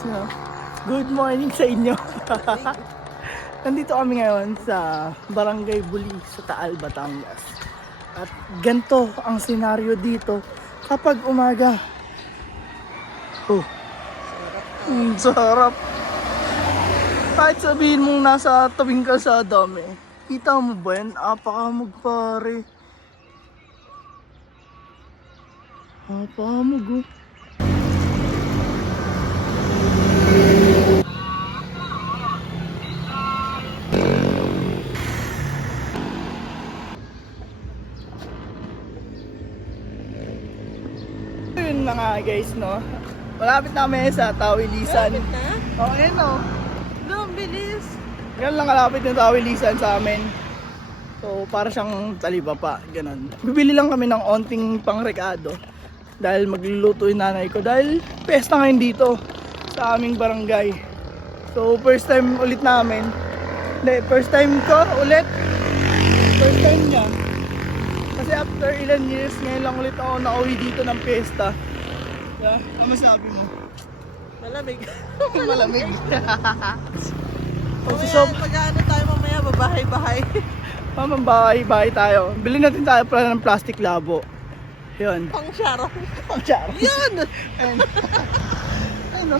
guys, no? Good morning sa inyo. Nandito kami ngayon sa Barangay Buli sa Taal, Batangas. At ganito ang senaryo dito kapag umaga. Oh, sarap. Kahit sabihin mong nasa tabing kalsada kami, kita mo ba yan? Apakamog pare. Apakamog oh. Yun na nga guys, no? Malapit na kami sa Tawilisan. Malapit na? Oo, yun o. Ang bilis. Yan lang kalapit ng Tawilisan sa amin. So, para siyang talibapa, ganun. Bibili lang kami ng onting pangrekado. Dahil magluluto yung nanay ko. Dahil pesta ngayon dito sa aming barangay. So, first time ulit namin. Hindi, first time ko ulit. First time niya. Kasi after ilan years, ngayon lang ulit ako nakauwi dito ng pesta. Yeah, ano masabi mo? Malamig. Malamig. Mamaya, pag-ano tayo mamaya, babahay-bahay. Mamambahay-bahay tayo. Bilhin natin tayo pala ng plastic labo. Yun. Pang charong. Ang charot. Yun! Ano?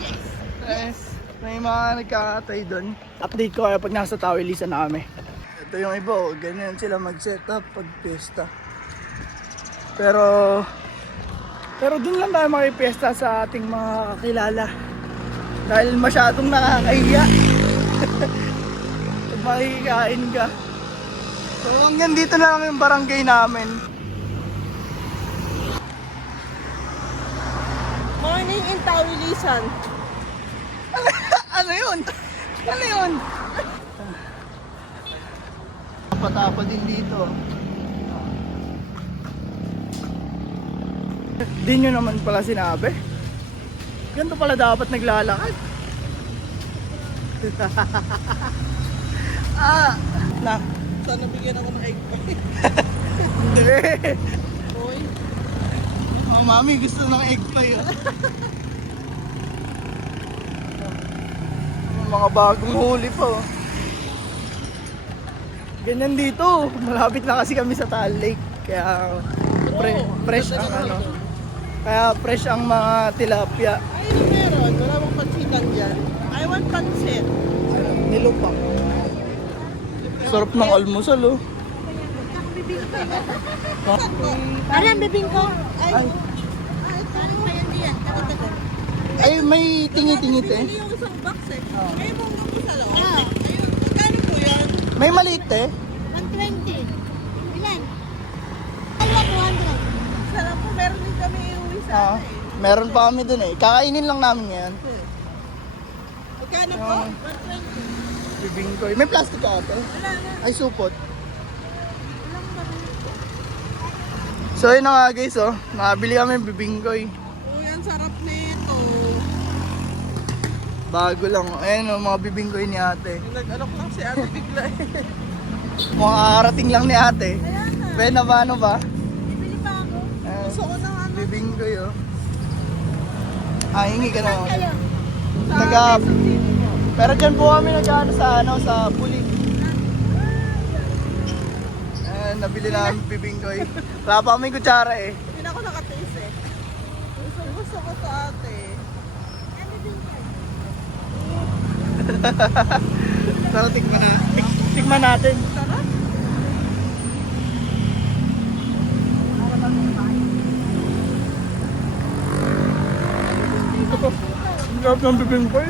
May mga nagkakatay doon. Update ko kaya pag nasa Tawilisan na kami. Ito yung iba, oh. Ganyan sila mag-set up pag pesta. Pero dun lang tayo makipesta sa ating mga kakilala. Dahil masyadong nakakahiya. Pag makikikain ka. So hanggang dito na lang yung barangay namin. Morning in Tawilisan. Ano yun? Ano yun? Patapa din dito. Di nyo naman pala sinabi. Ganito pala dapat naglalakad. Na. Sana bigyan ako ng egg pie. Hindi. Boy. Oh, mami gusto ng egg pie. Mga bagong huli pa. Oh. Ganyan dito. Malapit na kasi kami sa Taal Lake. Kaya fresh ang ano. Kaya fresh ang mga tilapia. Ay, ano meron? Wala bang pansitan dyan. I want pansit. Nilupak. Sarap ng almusal oh. Parang bibingko. Ay, ay may tingit-tingit eh. Hindi yung isang box eh. May munggo po sa loob. Ayun. Magkano po yan? May maliit eh. 120. Ilan? Dalawa 200. Sarap po. Meron din kami iuwi sa Ah, ano eh. meron pa kami dun eh. Kakainin lang namin yan. Magkano po? 120. Bibingkoy. May plastic ka ate? Wala na. Ay, supot. So yun na nga guys oh. Nakabili kami bibingkoy. Uy, ang sarap nito. Bago lang. Ayan oh, mga bibingkoy ni ate. Yung nag-alok lang si ate bigla eh. Mga karating lang ni ate. Kaya na. Pwede na ba ano ba? Bibili pa ako. Ayan. Gusto ko ng ano. Bibingkoy oh. Ah, hingi ka na. Kayo. Nag- Pero dyan po kami nag-ano sa ano, sa Buli. Nabili namin bibingkoy. Wala pa kami kutsara eh. Hindi na ako nakataste eh. Gusto ko sa ate. Tara, tikman na. Tikman natin. Sarap. Ang sarap ng bibingkoy.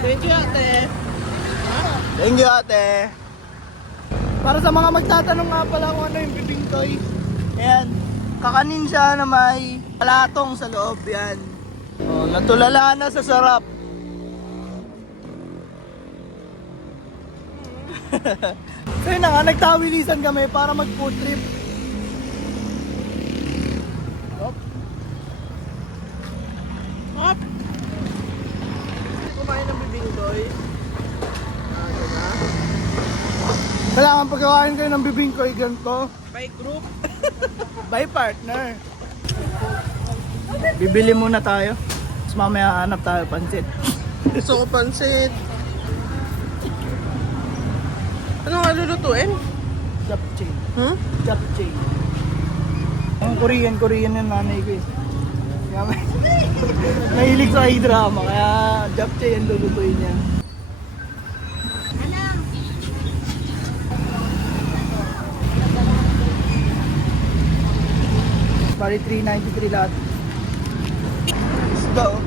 Thank you ate. Thank you ate. Para sa mga magtatanong nga pala kung ano yung bibingkoy. Ayan. Kakanin siya na may palatong sa loob. Yan. Oh, natulala na sa sarap. So yun na nga, nagtawilisan kami para mag food trip. Hop. Hop. Kumain ng bibingkoy. Diba? Kailangan pagkakain kayo ng bibingkoy ganito. By group. By partner. Bibili muna tayo. Tapos mamaya hanap tayo pansit. Gusto ko pansit. Ano nga lulutuin? Japchae. Hmm? Japchae. Ang Korean yung nanay ko eh. Kaya mahilig sa drama, kaya japchae yung lulutuin niya. Ano? Bali 393 lahat. Isda oh.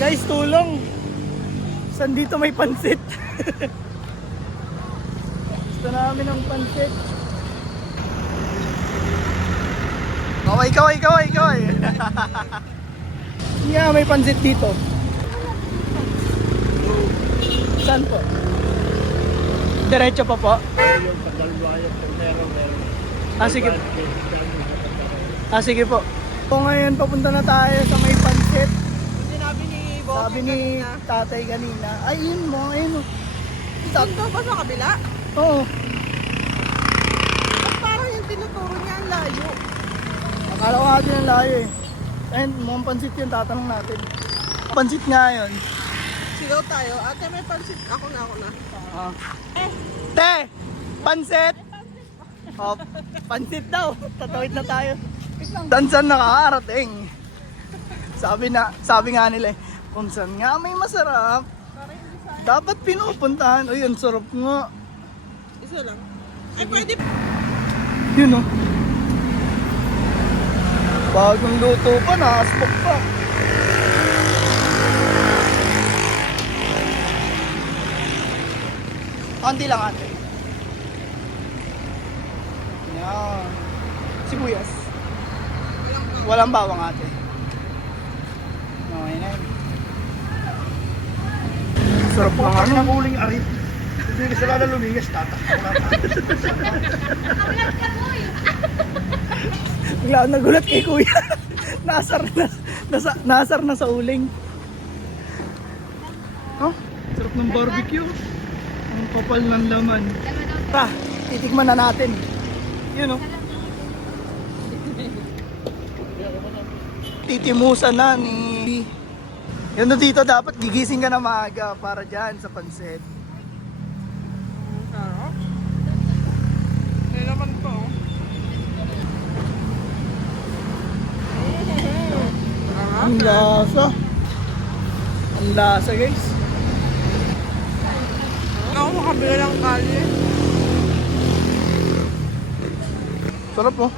Guys, tulong! Saan dito may pansit? Gusto namin ng pansit. Kaway! Nga, may pansit dito. Saan po? Diretso pa po? Sige. Sige po. So ngayon papunta na tayo sa may pansit. Sinabi ni Bob. Sabi ni tatay kanina. Ay, yun mo, ayun o. Dito ba sa kabila? Oo. Ba't parang yung tinuturo niya ang layo? Akala ko natin ang layo eh. Ayun, mukhang pansit yun, tatanong natin. Pansit nga yun. Sigaw tayo. Ate, may pansit. Ako na. Ah. Te! Pansit! Oh, pansit daw. Tatawid na tayo. Saan nakakarating? Sabi nga nila eh, kung saan nga may masarap, dapat pinupuntahan. Uy, ang sarap nga. Isa lang. Ay, pwede. Yun oh. Bagong luto pa, nakaspok pa. Konti lang ate. Yan. Sibuyas. Walang bawang ate. Okay na yun. Sarap ng ano. Ang uling arit. Hindi ka sila lumingas, tatakbo lang. Bigla ako nagulat kay kuya. Nasar na sa uling. Oh, sarap ng barbecue. Ang kapal ng laman. Tara, titikman na natin. Yun oh. Titimusan na ni... Yun na dito, dapat gigising ka na maaga para dyan sa pansit. Sarap. May laman to. Ang lasa. Ang lasa guys. Ako makabila ng kalye. Sarap oh.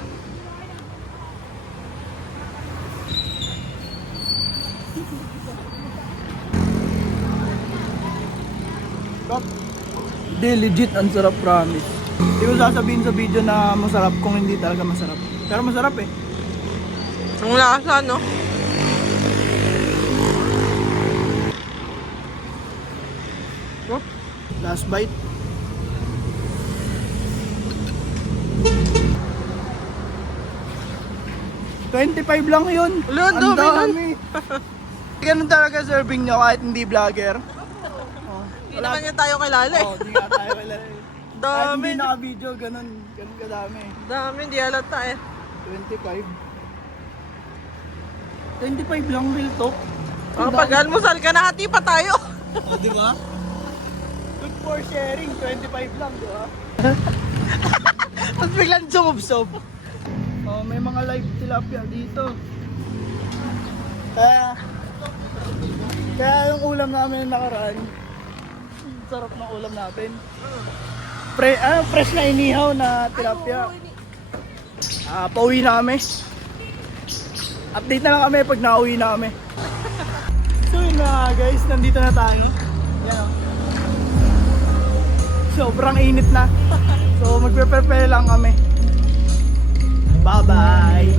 Sarap. Hindi, legit ang sarap, promise. Hindi ko sasabihin sa video na masarap kung hindi talaga masarap. Pero masarap eh. Ang lasa, no? Oh, last bite. $25 lang yun. Wala, ang dami nun. Ganun talaga serving nyo kahit hindi vlogger. Hindi naman niya tayo kilala eh. Oo, di nga tayo kilala eh. Kahit Dami. hindi naka-video, ganun kadami. Dami, hindi halata eh. 25 lang, real talk. Kapag almusal ka na, hati pa tayo. Oh, di ba? Good for sharing, 25 lang, di ba? Tapos biglang sumubsob. Oh, may mga live tilapia dito. Kaya yung ulam namin nakaraan, sarap ng ulam natin. Fresh na inihaw na tilapia. Pauwi na kami. Update na lang kami pag nauwi na kami. So yun na guys, nandito na tayo. Yan o. Sobrang init na. So magpe-prepare lang kami. Bye bye.